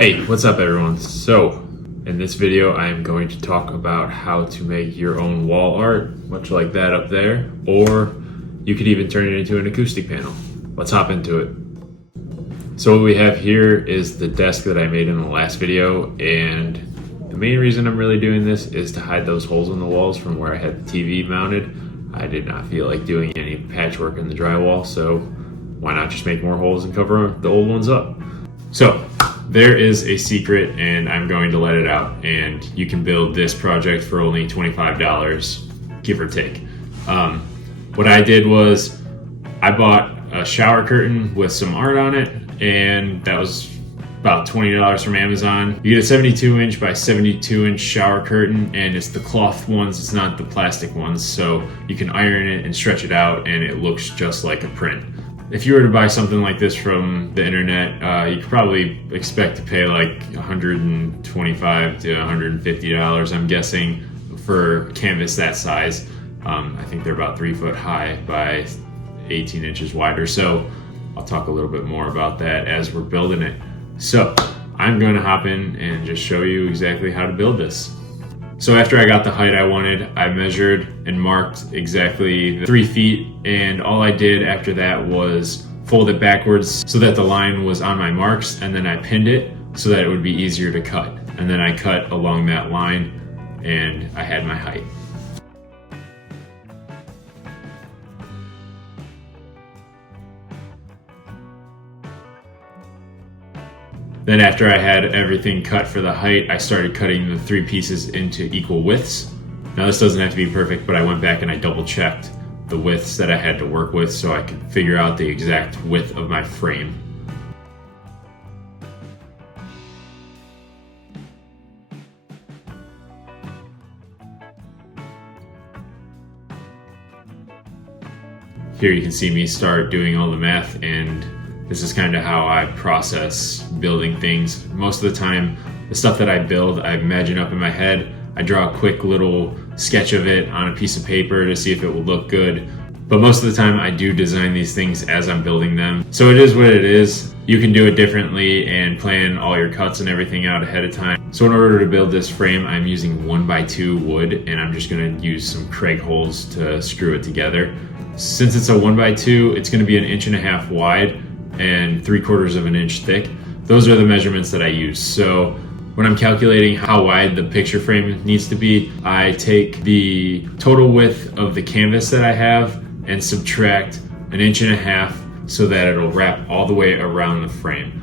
Hey, what's up everyone? So, in this video I am going to talk about how to make your own wall art, much like that up there, or you could even turn it into an acoustic panel. Let's hop into it. So what we have here is the desk that I made in the last video, and the main reason I'm really doing this is to hide those holes in the walls from where I had the TV mounted. I did not feel like doing any patchwork in the drywall, so why not just make more holes and cover the old ones up? So there is a secret, and I'm going to let it out, and you can build this project for only $25, give or take. What I did was I bought a shower curtain with some art on it, and that was about $20 from Amazon. You get a 72 inch by 72 inch shower curtain, and it's the cloth ones, it's not the plastic ones, so you can iron it and stretch it out and it looks just like a print. If you were to buy something like this from the internet, you could probably expect to pay like $125 to $150, I'm guessing, for canvas that size. I think they're about 3 foot high by 18 inches wide or so. I'll talk a little bit more about that as we're building it. So I'm going to hop in and just show you exactly how to build this. So after I got the height I wanted, I measured and marked exactly 3 feet, and all I did after that was fold it backwards so that the line was on my marks, and then I pinned it so that it would be easier to cut. And then I cut along that line and I had my height. Then after I had everything cut for the height, I started cutting the 3 pieces into equal widths. Now this doesn't have to be perfect, but I went back and I double checked the widths that I had to work with so I could figure out the exact width of my frame. Here you can see me start doing all the math, and this is kind of how I process building things. Most of the time, the stuff that I build, I imagine up in my head. I draw a quick little sketch of it on a piece of paper to see if it would look good. But most of the time, I do design these things as I'm building them. So it is what it is. You can do it differently and plan all your cuts and everything out ahead of time. So in order to build this frame, I'm using 1x2 wood, and I'm just gonna use some Kreg holes to screw it together. Since it's a 1x2, it's gonna be 1.5 inches wide and 3/4 of an inch thick. Those are the measurements that I use. So when I'm calculating how wide the picture frame needs to be, I take the total width of the canvas that I have and subtract 1.5 inches so that it'll wrap all the way around the frame.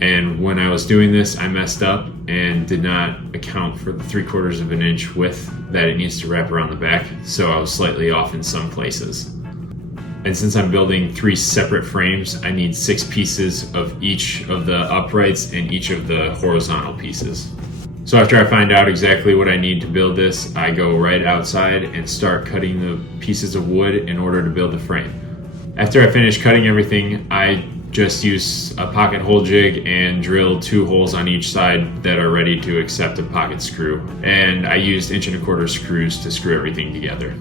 And when I was doing this, I messed up and did not account for the 3/4 of an inch width that it needs to wrap around the back, so I was slightly off in some places. And since I'm building 3 separate frames, I need 6 pieces of each of the uprights and each of the horizontal pieces. So after I find out exactly what I need to build this, I go right outside and start cutting the pieces of wood in order to build the frame. After I finish cutting everything, I just use a pocket hole jig and drill 2 holes on each side that are ready to accept a pocket screw. And I used 1.25 inch screws to screw everything together.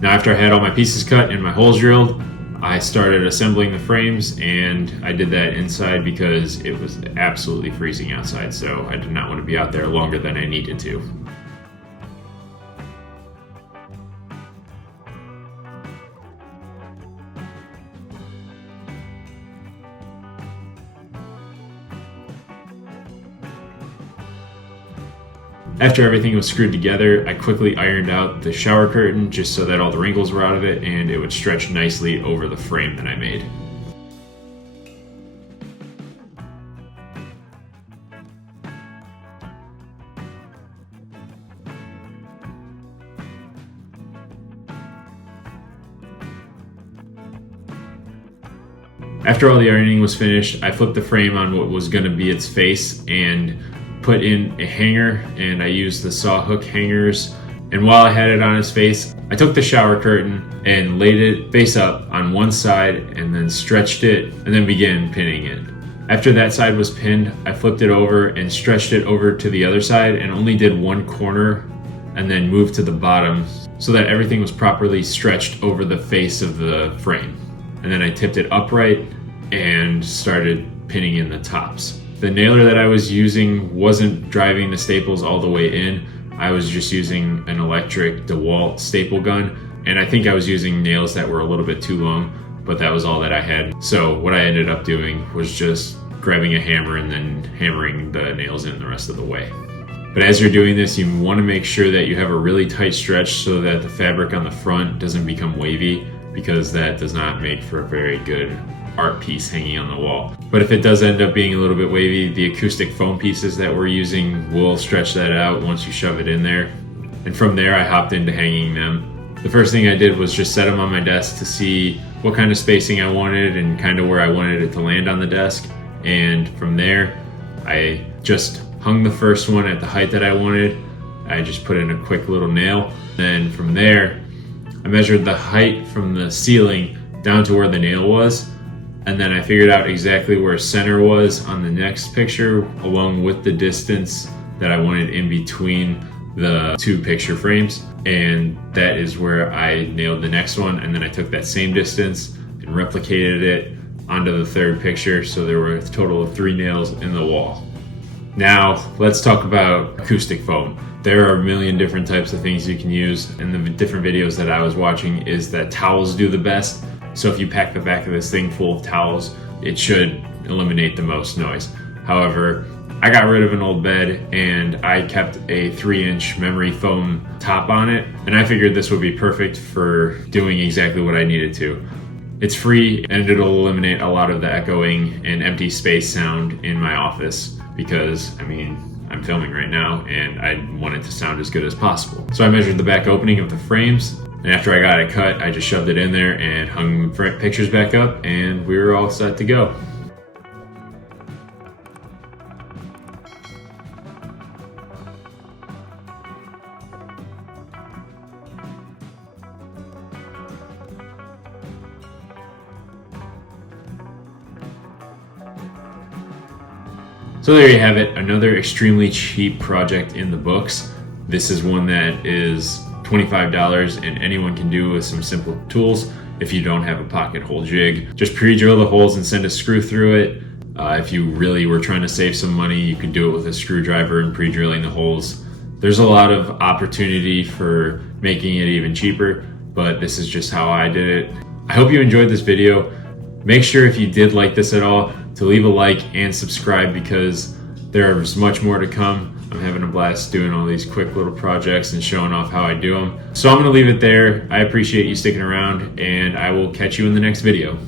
Now after I had all my pieces cut and my holes drilled, I started assembling the frames, and I did that inside because it was absolutely freezing outside, so I did not want to be out there longer than I needed to. After everything was screwed together, I quickly ironed out the shower curtain just so that all the wrinkles were out of it and it would stretch nicely over the frame that I made. After all the ironing was finished, I flipped the frame on what was going to be its face and put in a hanger, and I used the saw hook hangers. And while I had it on its face, I took the shower curtain and laid it face up on one side and then stretched it and then began pinning it. After that side was pinned, I flipped it over and stretched it over to the other side and only did one corner and then moved to the bottom so that everything was properly stretched over the face of the frame. And then I tipped it upright and started pinning in the tops. The nailer that I was using wasn't driving the staples all the way in. I was just using an electric DeWalt staple gun, and I think I was using nails that were a little bit too long, but that was all that I had. So what I ended up doing was just grabbing a hammer and then hammering the nails in the rest of the way. But as you're doing this, you want to make sure that you have a really tight stretch so that the fabric on the front doesn't become wavy, because that does not make for a very good art piece hanging on the wall. But if it does end up being a little bit wavy, the acoustic foam pieces that we're using will stretch that out once you shove it in there. And from there, I hopped into hanging them. The first thing I did was just set them on my desk to see what kind of spacing I wanted and kind of where I wanted it to land on the desk. And from there, I just hung the first one at the height that I wanted. I just put in a quick little nail. Then from there, I measured the height from the ceiling down to where the nail was. And then I figured out exactly where center was on the next picture, along with the distance that I wanted in between the two picture frames. And that is where I nailed the next one. And then I took that same distance and replicated it onto the third picture. So there were a total of 3 nails in the wall. Now let's talk about acoustic foam. There are a million different types of things you can use. And the different videos that I was watching is that towels do the best. So if you pack the back of this thing full of towels, it should eliminate the most noise. However, I got rid of an old bed and I kept a 3-inch memory foam top on it, and I figured this would be perfect for doing exactly what I needed to. It's free and it'll eliminate a lot of the echoing and empty space sound in my office, because I'm filming right now and I want it to sound as good as possible. So I measured the back opening of the frames, and after I got it cut, I just shoved it in there and hung pictures back up, and we were all set to go. So there you have it, another extremely cheap project in the books. This is one that is $25 and anyone can do with some simple tools. If you don't have a pocket hole jig, just pre-drill the holes and send a screw through it. If you really were trying to save some money, you could do it with a screwdriver and pre-drilling the holes. There's a lot of opportunity for making it even cheaper, but this is just how I did it. I hope you enjoyed this video. Make sure, if you did like this at all, to leave a like and subscribe, because there's much more to come. I'm having a blast doing all these quick little projects and showing off how I do them. So I'm going to leave it there. I appreciate you sticking around, and I will catch you in the next video.